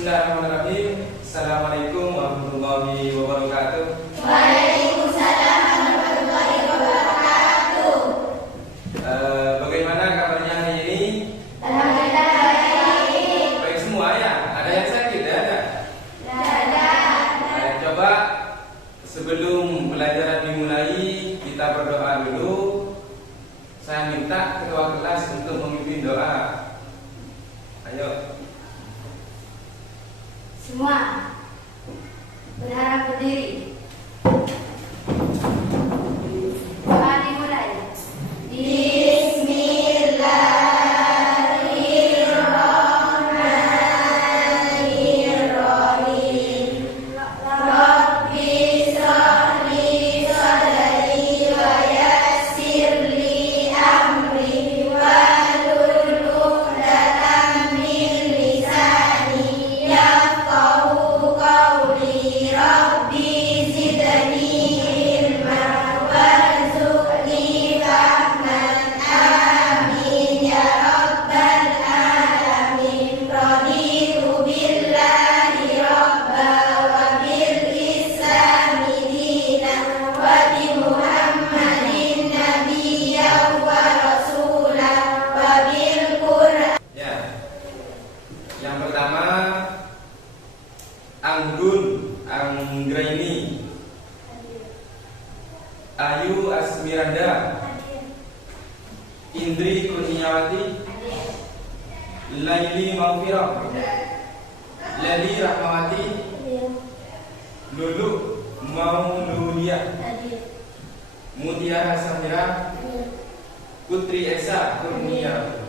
Bismillahirrahmanirrahim. Assalamualaikum warahmatullahi wabarakatuh. Waalaikumsalam warahmatullahi wabarakatuh. Bagaimana kabarnya hari ini? Alhamdulillah baik. Baik semua ya? Ada yang sakit? Ada? Ada. Coba sebelum pelajaran dimulai kita berdoa dulu. Saya minta ketua kelas untuk memimpin doa. Ayo. Semua berharap berdiri. Doa dimulai. Bismillahirrahmanirrahim. Rabbi shrahli sadri wa yassirli amri wahlul 'uqdatam min lisani yafqahu qawli. Rabbi zidni ilma warzuqni fahman. Amin ya rabbal alamin. Raditu billahi rabba wa bil islami dinan wa bi muhammadin nabiyyan wa rasulan wa bil qur'an. Ya. Yang pertama Anggun Anggraini, Ayu Asmiranda, Indri Kurniawati, Laili Maufirah, Lali Rahmawati, Lulu Mauludiyah, Mutiara Samira, Putri Esa Kurnia,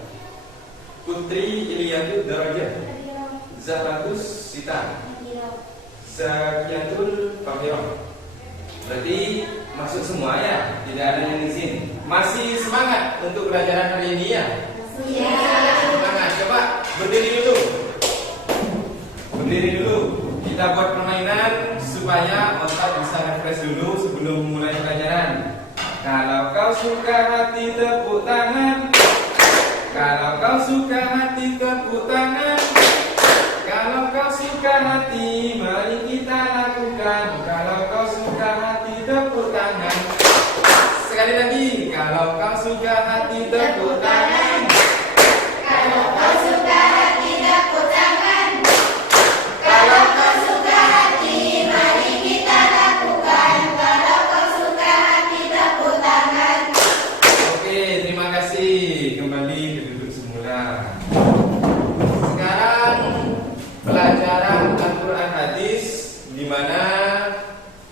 Putri Iliyatul Darajat, Zahratus Sita, Sakiatul Fahirah. Berarti masuk semua ya, tidak ada yang izin. Masih semangat untuk pelajaran hari ini ya? Semangat, coba berdiri dulu. Berdiri dulu. Kita buat permainan supaya otak bisa refresh dulu sebelum mulai pelajaran. Kalau kau suka hati tepuk tangan. Kalau kau suka hati tepuk tangan. Kalau kau suka hati, mari kita lakukan. Kalau kau suka hati, tepuk tangan. Sekali lagi, kalau kau suka hati, tepuk tangan. Kalau kau suka hati tepuk tangan. Kalau Kau suka hati, mari kita lakukan. Kalau kau suka hati tepuk tangan. Oke, terima kasih. Kembali ke duduk semula. Sekarang pelajaran Al-Quran Hadis, di mana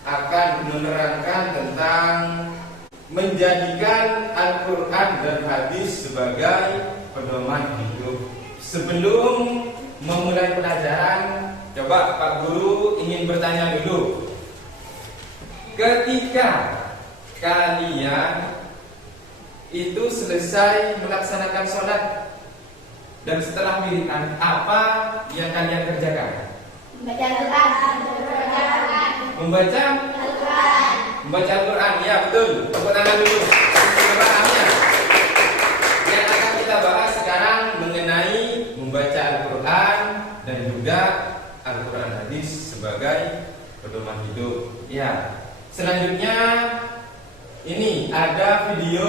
akan menerangkan tentang menjadikan Al-Quran dan Hadis sebagai pedoman hidup. Sebelum memulai pelajaran, coba Pak Guru ingin bertanya dulu. Ketika kalian itu selesai melaksanakan sholat dan setelah wiridan, apa yang kalian kerjakan? Baca Al-Quran. Membaca Al-Quran. Membaca Al-Quran, ya betul. Tepuk tangan dulu. Pemahamannya. Yang akan kita bahas sekarang mengenai membaca Al-Quran dan juga Al-Quran Hadis sebagai pedoman hidup. Ya. Selanjutnya ini ada video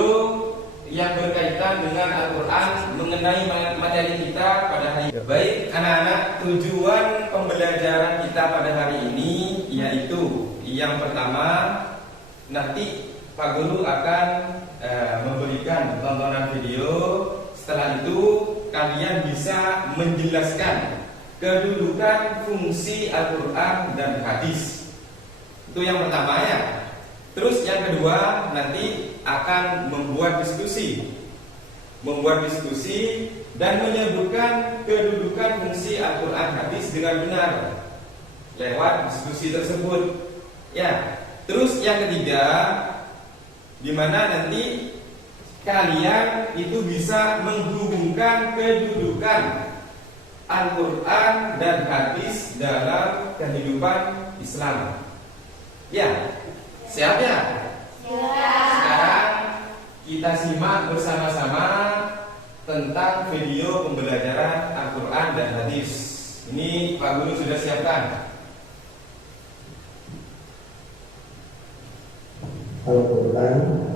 yang berkaitan dengan Al-Quran mengenai materi kita pada hari ini. Baik anak-anak, tujuan pembelajaran kita pada hari ini yaitu yang pertama, nanti Pak Guru akan memberikan tontonan video. Setelah itu kalian bisa menjelaskan kedudukan fungsi Al-Quran dan Hadis. Itu yang pertama ya. Terus yang kedua, nanti akan membuat diskusi dan menyebutkan kedudukan fungsi Al-Quran Hadis dengan benar lewat diskusi tersebut. Ya. Terus yang ketiga, di mana nanti kalian itu bisa menghubungkan kedudukan Al-Quran dan Hadis dalam kehidupan Islam. Ya. Siap ya? Sekarang kita simak bersama-sama tentang video pembelajaran Al-Quran dan Hadis. Ini Pak Guru sudah siapkan. Al-Quran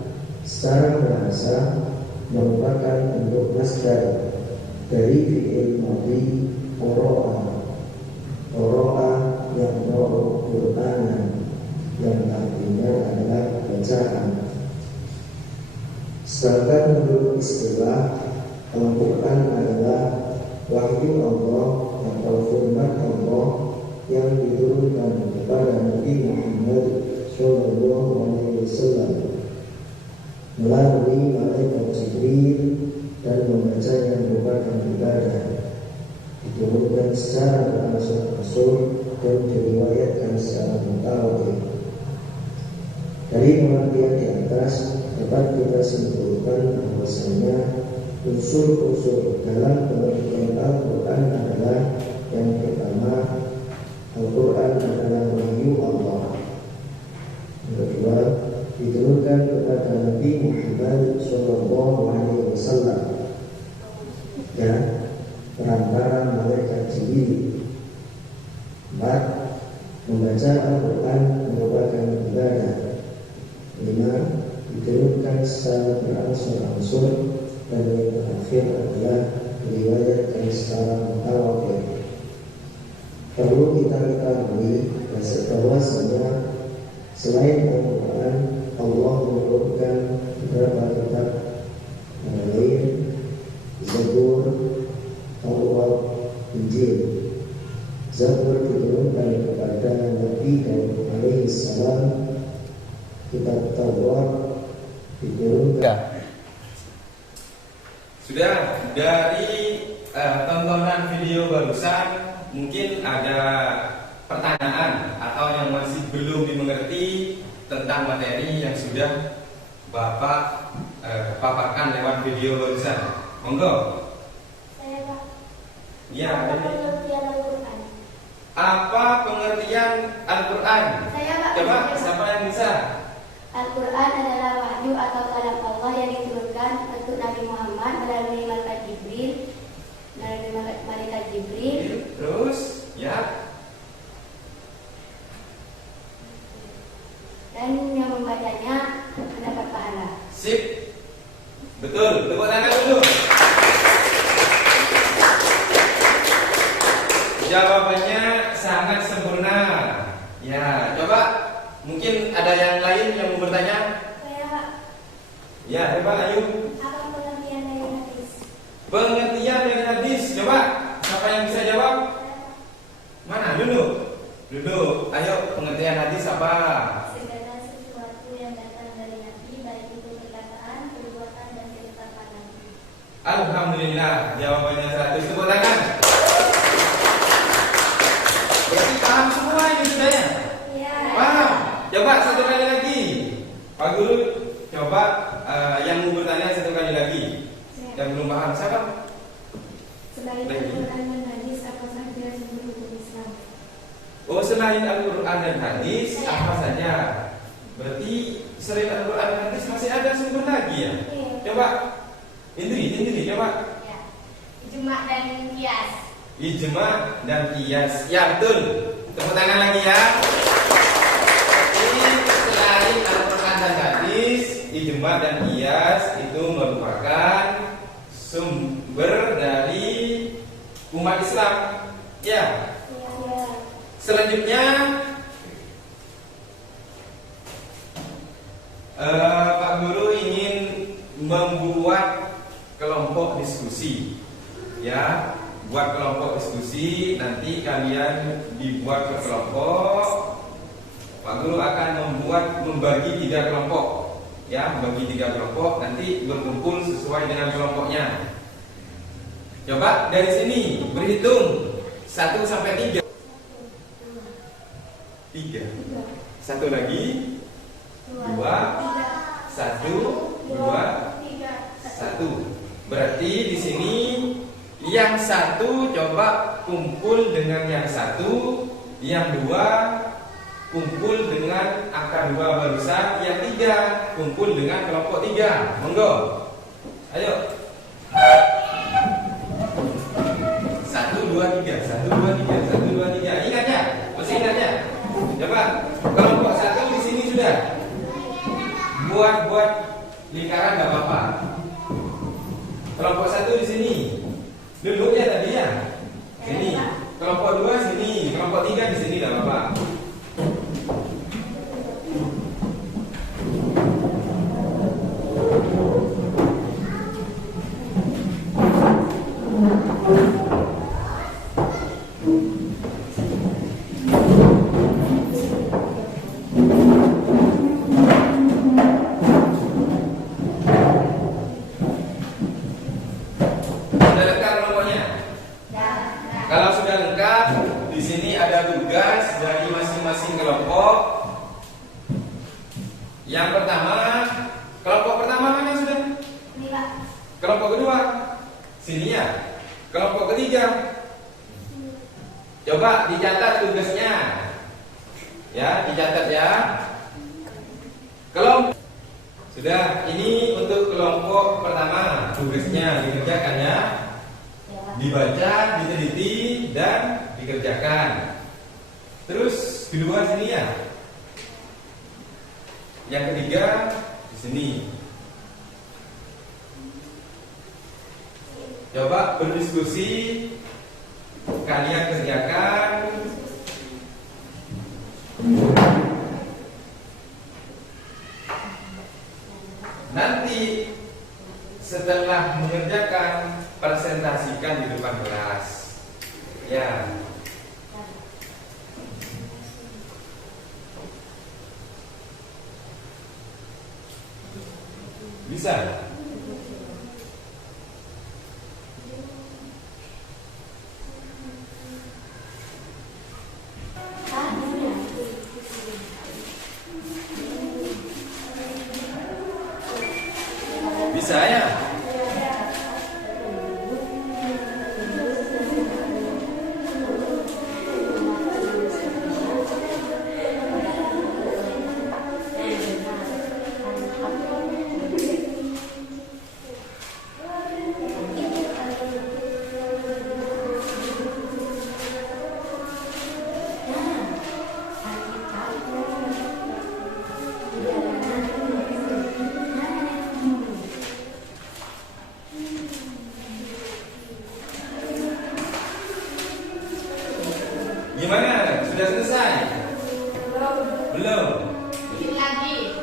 secara bahasa merupakan bentuk masdar dari fi'il madhi qara'a. Qara'a yang Qur'anan, yang artinya adalah bacaan. Sedangkan menurut istilah, Al-Quran adalah wahyu Allah atau firman Allah yang diturunkan kepada Nabi Muhammad Shallallahu Alaihi Wasallam melalui malaikat Jibril, dan membacanya merupakan ibadah. Diturunkan secara berangsur-angsur dan diriwayatkan secara mutawatir. Dari pengertian di atas dapat kita simpulkan bahwasanya unsur-unsur dalam pengertian Al-Quran adalah: yang pertama, Al-Quran adalah wahyu Allah. Yang kedua, diturunkan kepada Nabi Muhammad SAW dan perantara malaikat Jibril. 4. Membaca Al-Quran merupakan ibadah. 5. Diturunkan secara berangsur-angsur, dan yang terakhir adalah diriwayatkan secara mutawatir. Perlu kita ketahui bahwasanya selain Al-Quran, Allah menurunkan beberapa kitab lain: Zabur, Taurat, Injil. Zabur diturunkan kepada Nabi Daud alaihissalam. Kitab Taurat diturunkan. Sudah, dari tontonan video barusan mungkin ada pertanyaan atau yang masih belum dimengerti tentang materi yang sudah Bapak paparkan lewat video barusan. Monggo. Saya Pak. Ya, Apa ini. pengertian Al-Quran? Apa pengertian Al-Quran? Saya Pak. Coba, siapa yang bisa? Al-Quran adalah wahyu atau kalam Allah yang diturunkan untuk Nabi Muhammad melalui malaikat Jibril. Terus, ya. Dan yang membacanya mendapat pahala. Sip. Betul, tepuk tangan dulu. Jawabannya sangat sempurna. Ya, coba mungkin ada yang lain yang mau bertanya? Saya Pak. Ya, coba ayo. Apa pengertian dari hadis? Pengertian dari hadis, coba. Siapa yang bisa jawab? Mana? Dulu. Ayo, pengertian hadis apa? Segala sesuatu yang datang dari Nabi, baik itu perkataan, perbuatan, dan ketetapan Nabi. Alhamdulillah, jawabannya 100. Tepuk tangan. Berarti paham semua ini sudah ya? Iya. Paham? Coba satu kali lagi. Pak Guru, coba yang mau bertanya satu kali lagi. Yang belum paham siapa? Selain Lagi. Al-Quran dan hadis, apa saja yang berhukum Islam? Oh, selain Al-Quran dan hadis, apa saja? Berarti selain Al-Quran dan hadis masih ada sumber lagi ya? Iya. Coba, Indri, coba. Ya. Ijma' dan kias. Ijma dan qiyas. Ya, betul. Tepuk tangan lagi ya. Jadi selain Al-Quran dan hadis, ijma dan qiyas itu merupakan sumber dari umat Islam. Ya. Iya. Selanjutnya Pak Guru ingin membuat kelompok diskusi. Ya, buat kelompok diskusi. Nanti kalian dibuat ke kelompok. Pak Guru akan membagi 3 kelompok. Ya, membagi 3 kelompok. Nanti berkumpul sesuai dengan kelompoknya. Coba dari sini berhitung 1 sampai 3. 3. Satu lagi. 2. 1, 2, 1. Berarti di sini yang 1 coba kumpul dengan yang 1, yang 2 kumpul dengan angka 2 barusan, yang 3 kumpul dengan kelompok 3. Monggo. Ayo. 1, 2, 3. 1, 2, 3. Kelompok 1 di sini. Duduknya tadi ya. Sini. Kelompok 2 sini. Kelompok 3 di sini, enggak apa-apa. Sudah lengkap kelompoknya? Kalau sudah lengkap, di sini ada tugas dari masing-masing kelompok. Yang pertama, kelompok pertama mana sudah? Ini Pak. Kelompok kedua, sini ya. Kelompok ketiga, coba dicatat tugasnya. Ya, dicatat ya. Kelompok sudah, ini untuk kelompok pertama, tugasnya dikerjakan ya. Dibaca, diteliti, dan dikerjakan. Terus kedua sini ya. Yang ketiga di sini. Coba berdiskusi, kalian kerjakan. Nanti setelah mengerjakan, presentasikan di depan kelas. Ya. Bisa? Bisa ya? Gimana? Sudah selesai? Belum? Bikin lagi.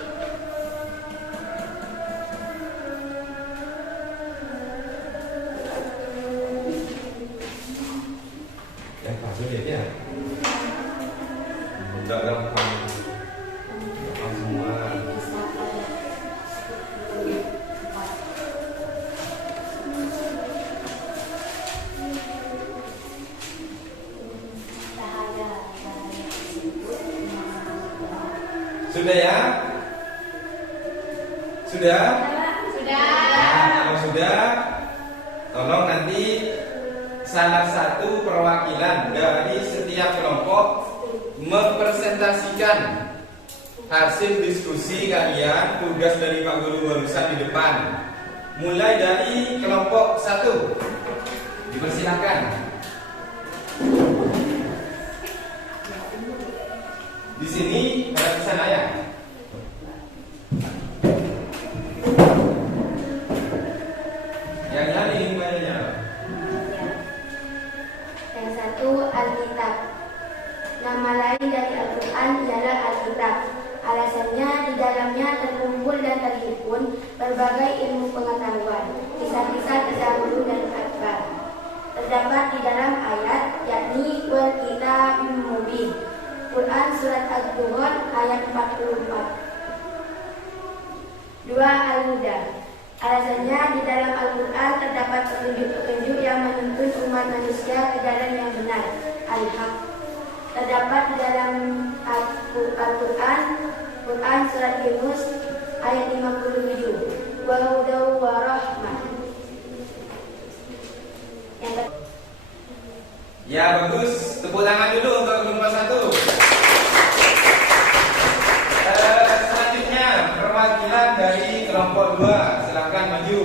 Ya, pasti ya. Udah gampang. Gampang semua. Sudah ya? Sudah? Sudah. Nah, kalau sudah, tolong nanti salah satu perwakilan dari setiap kelompok mempresentasikan hasil diskusi kalian, tugas dari Pak Guru barusan di depan. Mulai dari kelompok 1. Dipersilakan. Di sini ada tulisan ayat. Yang lain banyaknya. Yang satu Alkitab. Nama lain dari Al-Quran ialah Alkitab. Alasannya di dalamnya terkumpul dan terhimpun berbagai ilmu pengetahuan, kisah-kisah terdahulu dan akbar. Terdapat di dalam ayat yakni wal kitabim mubin. Quran surat Al-Duhan ayat 44. 2. Al-Huda. Alasannya di dalam Al-Quran terdapat petunjuk-petunjuk yang menuntun umat manusia ke jalan yang benar, Al-Haq. Terdapat di dalam Al-Quran, Quran surat Yunus ayat 57. Wa hudaw wa rahmah. Ya, bagus. Tepuk tangan dulu untuk kelompok 1. Selanjutnya perwakilan dari kelompok 2. Silakan maju.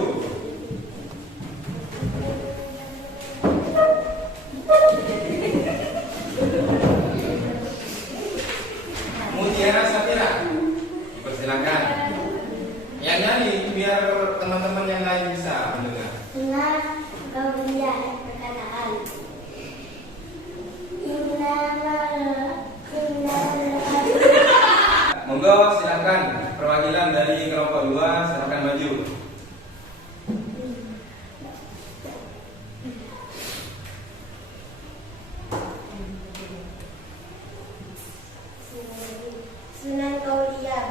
Mutiara Safira, dipersilakan. Yang nyanyi biar teman-teman yang lain bisa mendengar. Sunnah kauliyah perkataan. Monggo silakan perwakilan dari kelompok 2 silakan maju. Sunan kauliyah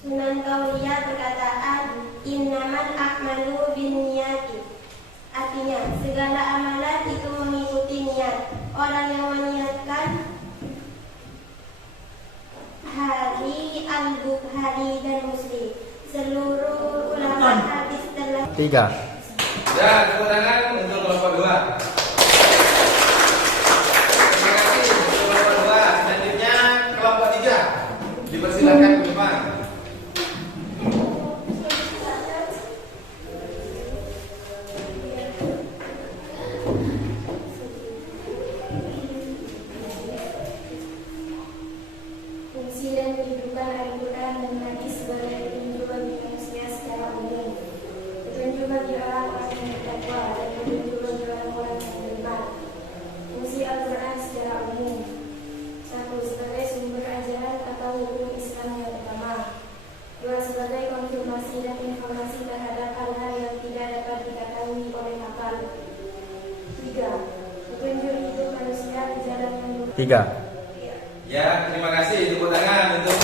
Sunan kauliyah perkataan innamal a'malu binniyati. Artinya segala amalan itu mengikuti niat. Orang yang meniatkan hari Al-Bukhari dan Muslim. Seluruh ulama hadis telah 3. Ya, tepuk tangan untuk kelompok 2. Terima kasih untuk kelompok 2. Selanjutnya kelompok 3. Dipersilakan ke depan. fungsi dan kedudukan Al-Quran dan hadis sebagai petunjuk bagi manusia secara umum, petunjuk bagi orang-orang yang bertakwa dan petunjuk bagi orang-orang yang beriman. Fungsi Al-Quran secara umum: 1. Sebagai sumber ajaran atau hukum Islam yang utama. 2. Sebagai konfirmasi dan informasi terhadap hal-hal yang tidak dapat diketahui oleh akal. 3. Petunjuk hidup manusia di jalan yang lurus. 3. Ya, terima kasih. Tepuk tangan untuk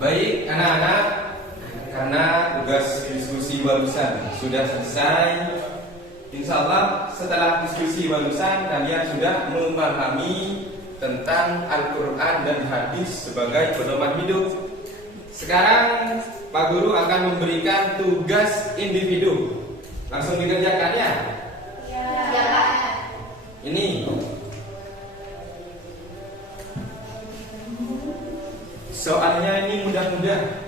baik anak-anak, karena tugas diskusi barusan sudah selesai. Insya Allah setelah diskusi barusan kalian sudah memahami tentang Al-Quran dan hadis sebagai pedoman hidup. Sekarang Pak Guru akan memberikan tugas individu. Langsung dikerjakan ya? Ya, Pak. Ini soalnya ini mudah-mudah.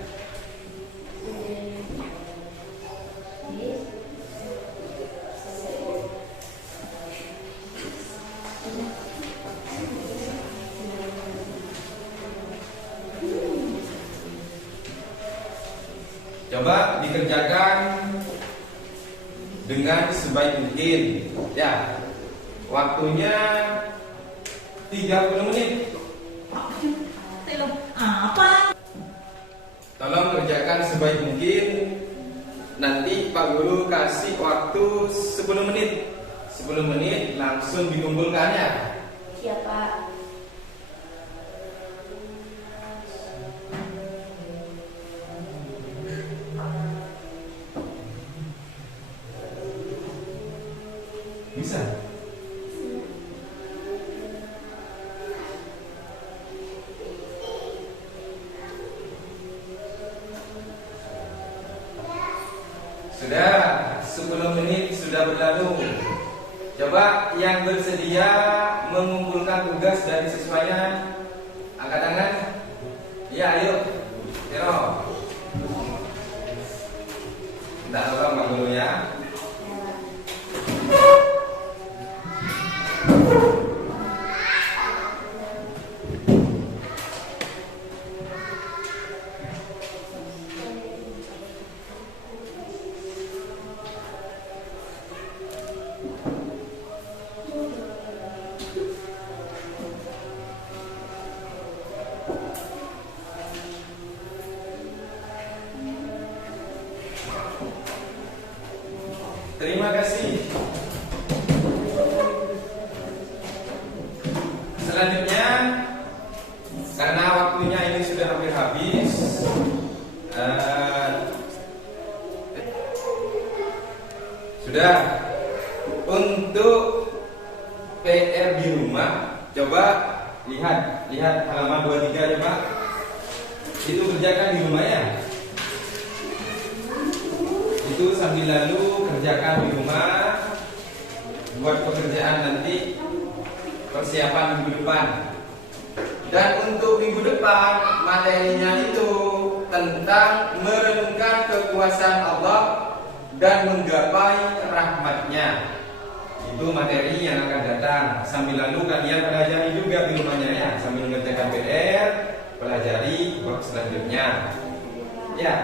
Coba dikerjakan dengan sebaik mungkin. Ya, waktunya 30 menit. Apa? Tolong kerjakan sebaik mungkin. Nanti Pak Guru kasih waktu 10 menit. 10 menit langsung dikumpulkannya. Siapa? Bisa? Sudah, 10 menit sudah berlalu. Coba yang bersedia mengumpulkan tugas dari siswanya, angkat tangan. Ya, ayo. Tero. Minta tolong Pak Guru ya. Terima kasih. Selanjutnya, karena waktunya ini sudah hampir habis, sudah untuk PR di rumah, coba lihat halaman 23 coba. Itu kerjakan di rumah ya. Itu sambil lalu kerjakan di rumah, buat pekerjaan nanti persiapan minggu depan. Dan untuk minggu depan materinya itu tentang merenungkan kekuasaan Allah dan menggapai rahmatnya. Itu materi yang akan datang. Sambil lalu kalian pelajari juga di rumahnya ya. Sambil mengerjakan PR, pelajari bab selanjutnya. Ya.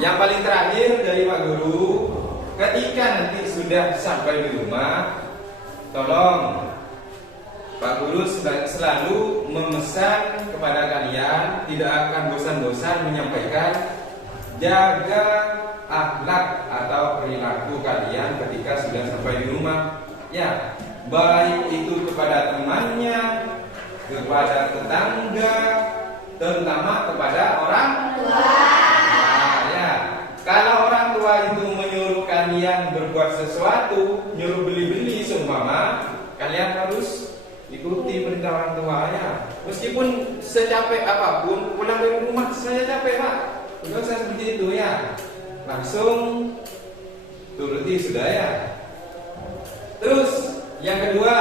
Yang paling terakhir dari Pak Guru, ketika nanti sudah sampai di rumah, tolong Pak Guru selalu memesan kepada kalian, tidak akan bosan-bosan menyampaikan, jaga akhlak atau perilaku kalian ketika sudah sampai di rumah. Ya, baik itu kepada temannya, kepada tetangga, terutama kepada orang tua. Nah, ya, kalau orang tua itu menyuruh kalian berbuat sesuatu, nyuruh beli-beli seumpama, kalian harus ikuti perintah orang tua ya. Meskipun secapek apapun, pulang dari rumah saya capek Pak, tidak usah seperti itu ya. Langsung turuti sudah ya. Terus yang kedua,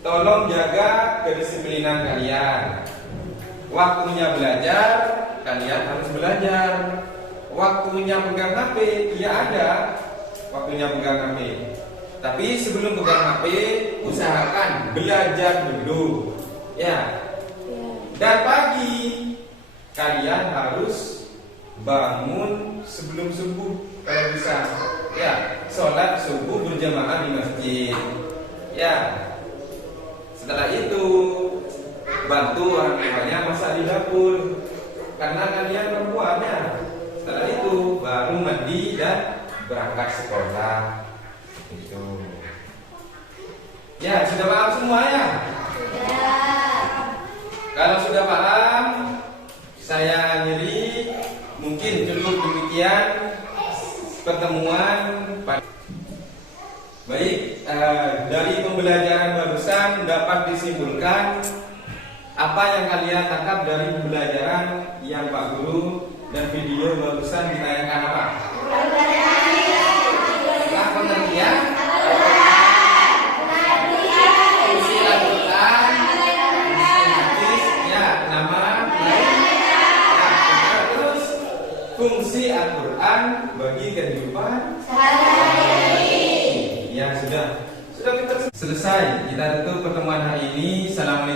tolong jaga kedisiplinan kalian. Waktunya belajar, kalian harus belajar. Waktunya pegang HP, ya ada waktunya pegang HP. Tapi sebelum pegang HP, usahakan belajar dulu. Ya. Dan pagi kalian harus bangun sebelum subuh kalau bisa. Ya, sholat subuh berjamaah di masjid. Ya. Setelah itu bantu orang tuanya masak di dapur karena kalian perempuannya. Setelah itu baru mandi dan berangkat sekolah. Itu. Ya, sudah paham semua ya? Sudah. Kalau sudah paham, saya akhiri. Mungkin cukup demikian pertemuan. Baik, dari pembelajaran barusan dapat disimpulkan apa yang kalian tangkap dari pembelajaran yang Pak Guru dan video barusan ditayangkan apa? Pengertian, fungsi Al-Quran, ya nama, terus fungsi Al-Quran bagi kehidupan sehari-hari. Ya sudah kita selesai. Kita tutup pertemuan hari ini. Assalamualaikum.